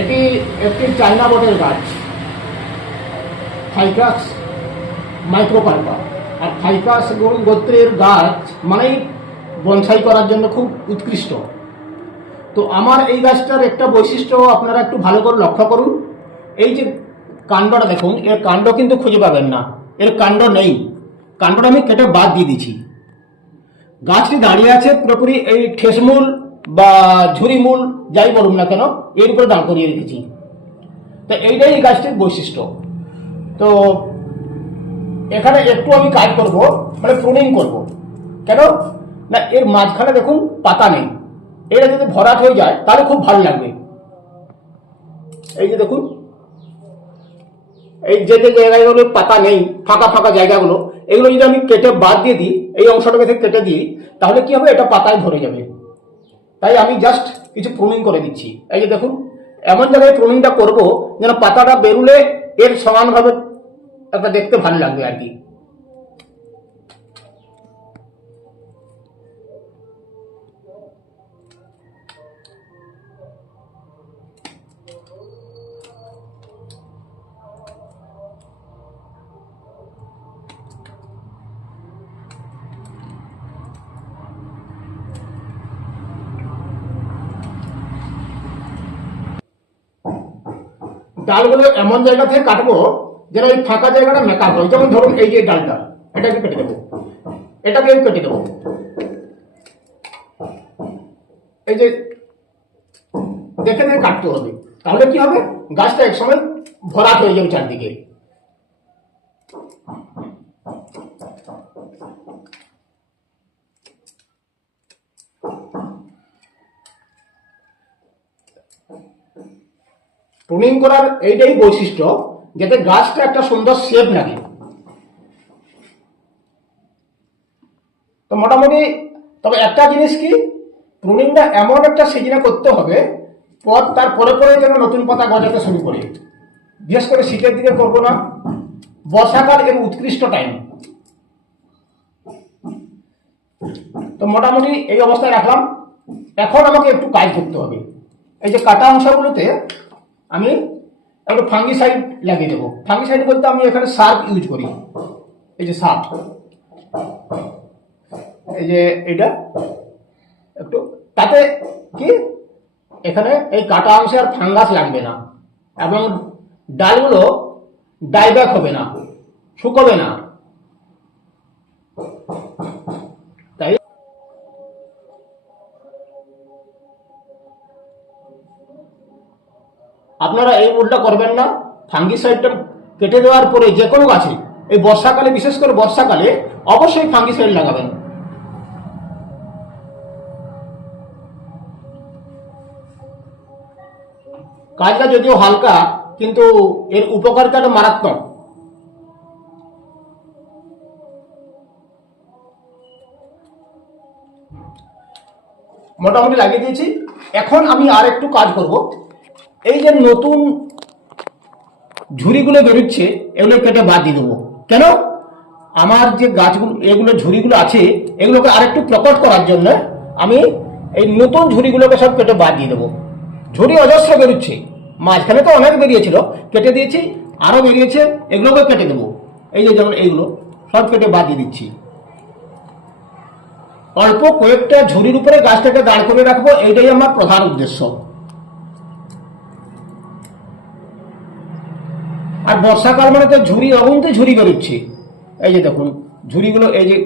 এটি একটি চাইনা বটের গাছ। ফাইকাস মাইক্রোপাল্পা আর ফাইকাস গোত্রের গাছ মানেই বনসাই করার জন্য খুব উৎকৃষ্ট। তো আমার এই গাছটার একটা বৈশিষ্ট্য আপনারা একটু ভালো করে লক্ষ্য করুন। এই যে কাণ্ডটা দেখুন, এর কাণ্ড কিন্তু খুঁজে পাবেন না। এর কাণ্ড নেই। কাণ্ডটা আমি কেটে বাদ দিয়ে দিচ্ছি। গাছটি দাঁড়িয়ে আছে পুরোপুরি এই ঠেসমূল বা ঝুরিমূল যাই বলুন না কেন, এর উপরে দাঁড় করিয়ে রেখেছি। তো এইটাই এই গাছটির বৈশিষ্ট্য। তো এখানে একটু আমি কাজ করব মানে প্রুনিং করব। কেন? না, এর মাঝখানে দেখুন পাতা নেই। এটা যদি ভরাট হয়ে যায়, তাহলে খুব ভালো লাগবে। এই যে দেখুন, এই যে যে জায়গাগুলো পাতা নেই, ফাঁকা ফাঁকা জায়গাগুলো, এগুলো যদি আমি কেটে বাদ দিয়ে দিই, এই অংশটাকে কেটে দিই, তাহলে কি হবে? এটা পাতায় ধরে যাবে। তাই আমি জাস্ট কিছু প্রুনিং করে দিচ্ছি। এই যে দেখুন, এমন জায়গায় প্রুনিংটা করব যেন পাতাটা বেরুলে এর সমানভাবে একটা দেখতে ভালো লাগবে আর কি। ডালগুলো এমন জায়গা থেকে কাটবো যেন এই ফাঁকা জায়গাটা মেকা হয় যেমন ধরুন এই যে ডালটা, এটাকে কেটে দেবো। এটাকে কেটে দেবো। এই যে দেখে দেখে কাটতে হবে। তাহলে কি হবে? গাছটা একসময় ভরাট হয়ে যাবে চারদিকে। প্রুনিং করার এইটাই বৈশিষ্ট্য যাতে গাছটা একটা সুন্দর শেপ লাগে তো মোটামুটি, তবে একটা জিনিস কি, প্রুনিংটা এমন একটা সিজনে করতে হবে, পর তার পরে পরে যেন নতুন পাতা গজাতে শুরু করে। বিশেষ করে শীতের দিকে করব না, বর্ষাকাল এর উৎকৃষ্ট টাইম তো মোটামুটি এই অবস্থায় রাখলাম। এখন আমাকে একটু কাজ করতে হবে। এই যে কাটা অংশগুলোতে আমি একটা ফাঙ্গিসাইড লাগিয়ে দেবো। ফাঙ্গিসাইড বলতে আমি এখানে সার্প ইউজ করি। এই যে সার্প এই যে এটা একটু, তাতে কি? এখানে এই কাটা অংশে আর ফাঙ্গাস লাগবে না। এবং ডালগুলো ডাইব্যাক হবে না, শুকোবে না। আপনারা এই ভুলটা করবেন না। ফাঙ্গিসাইডটা কেটে দেওয়ার পরে যে কোনো গাছে, এই বর্ষাকালে, বিশেষ করে বর্ষাকালে, অবশ্যই ফাঙ্গিসাইড লাগাবেন। কাজটা যদিও হালকা, কিন্তু এর উপকারিতাটা মারাত্মক। মোটামুটি লাগিয়ে দিয়েছি। এখন আমি আর একটু কাজ করব। এই যে নতুন ঝুড়িগুলো বেরোচ্ছে, এগুলো কেটে বাদ দিয়ে দেবো। কেন? আমার যে গাছগুলো, এগুলো ঝুড়িগুলো আছে, এগুলোকে আরেকটু প্রকট করার জন্য আমি এই নতুন ঝুড়িগুলোকে সব কেটে বাদ দিয়ে দেবো। ঝুড়ি অজস্র বেরোচ্ছে। মাঝখানে তো অনেক বেরিয়েছিল, কেটে দিয়েছি আরও বেরিয়েছে, এগুলোকে কেটে দেবো। এই যে যেমন এইগুলো, সব কেটে বাদ দিয়ে দিচ্ছি। অল্প কয়েকটা ঝুড়ির উপরে গাছটাকে দাঁড় করে রাখব, এইটাই আমার প্রধান উদ্দেশ্য। আর বর্ষাকাল মানে তো ঝুড়ি অগুন্তে ঝুড়ি বেরোচ্ছে। এই যে দেখুন, ঝুড়িগুলো, এই যে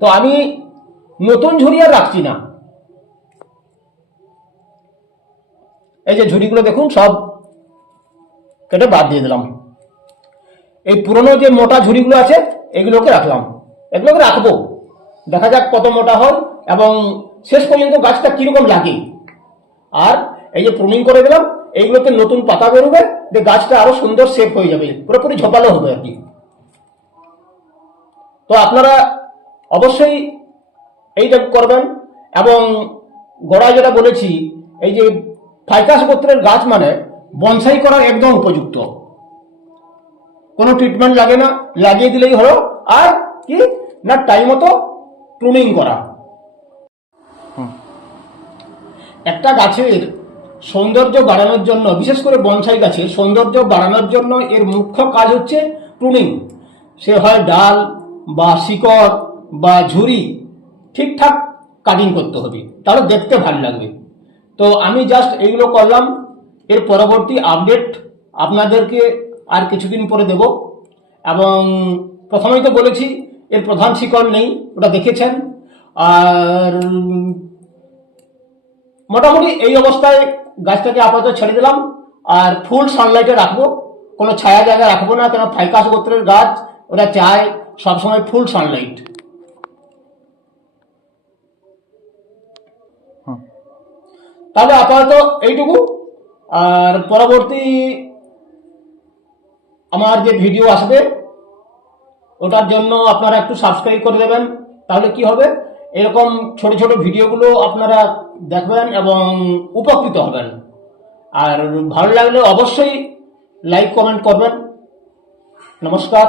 তো আমি নতুন ঝুড়ি আর রাখছি না। এই যে ঝুড়িগুলো দেখুন, সব কেটে বাদ দিয়ে দিলাম। এই পুরনো যে মোটা ঝুড়িগুলো আছে, এগুলোকে রাখলাম। এগুলোকে রাখব। দেখা যাক কত মোটা হয়, এবং শেষ পর্যন্ত গাছটা কীরকম লাগে। আর এই যে প্রুনিং করে দিলাম, এইগুলোতে নতুন পাতা বেরোবে, যে গাছটা আরও সুন্দর শেপ হয়ে যাবে, পুরোপুরি ঝোপালো হবে আর কি। তো আপনারা অবশ্যই এইটা করবেন, এবং গোড়ায় যেটা বলেছি, এই যে ফাইকাস গোত্রের গাছ মানে বনসাই করার একদম উপযুক্ত। কোনো ট্রিটমেন্ট লাগে না, লাগিয়ে দিলেই হলো, আর কি, না টাইম মতো প্রুনিং করা। একটা গাছের সৌন্দর্য বাড়ানোর জন্য, বিশেষ করে বনসাই গাছের সৌন্দর্য বাড়ানোর জন্য এর মুখ্য কাজ হচ্ছে প্রুনিং। সে হয় ডাল বা শিকড় বা ঝুরি ঠিকঠাক কাটিং করতে হবে। তাহলে দেখতে ভালো লাগবে। তো আমি জাস্ট এইগুলো করলাম। এর পরবর্তী আপডেট আপনাদেরকে আর কিছুদিন পরে দেব। এবং প্রথমেই তো বলেছি, এর প্রধান শিকড় নেই, ওটা দেখেছেন। আর মোটামুটি এই অবস্থায় গাছটাকে আপাতত ছেড়ে দিলাম। আর ফুল সানলাইটে রাখব। কোনো ছায়া জায়গায় রাখব না কেন ফাইকাস গোত্রের গাছ ওটা চায় সবসময় ফুল সানলাইট তাহলে আপাতত এইটুকু। আর পরবর্তী আমার যে ভিডিও আসবে ওটার জন্য আপনারা একটু সাবস্ক্রাইব করে দেবেন। তাহলে কি হবে? এরকম ছোট ছোট ভিডিওগুলো আপনারা দেখবেন এবং উপকৃত হবেন। আর ভালো লাগলে অবশ্যই লাইক কমেন্ট করবেন। নমস্কার।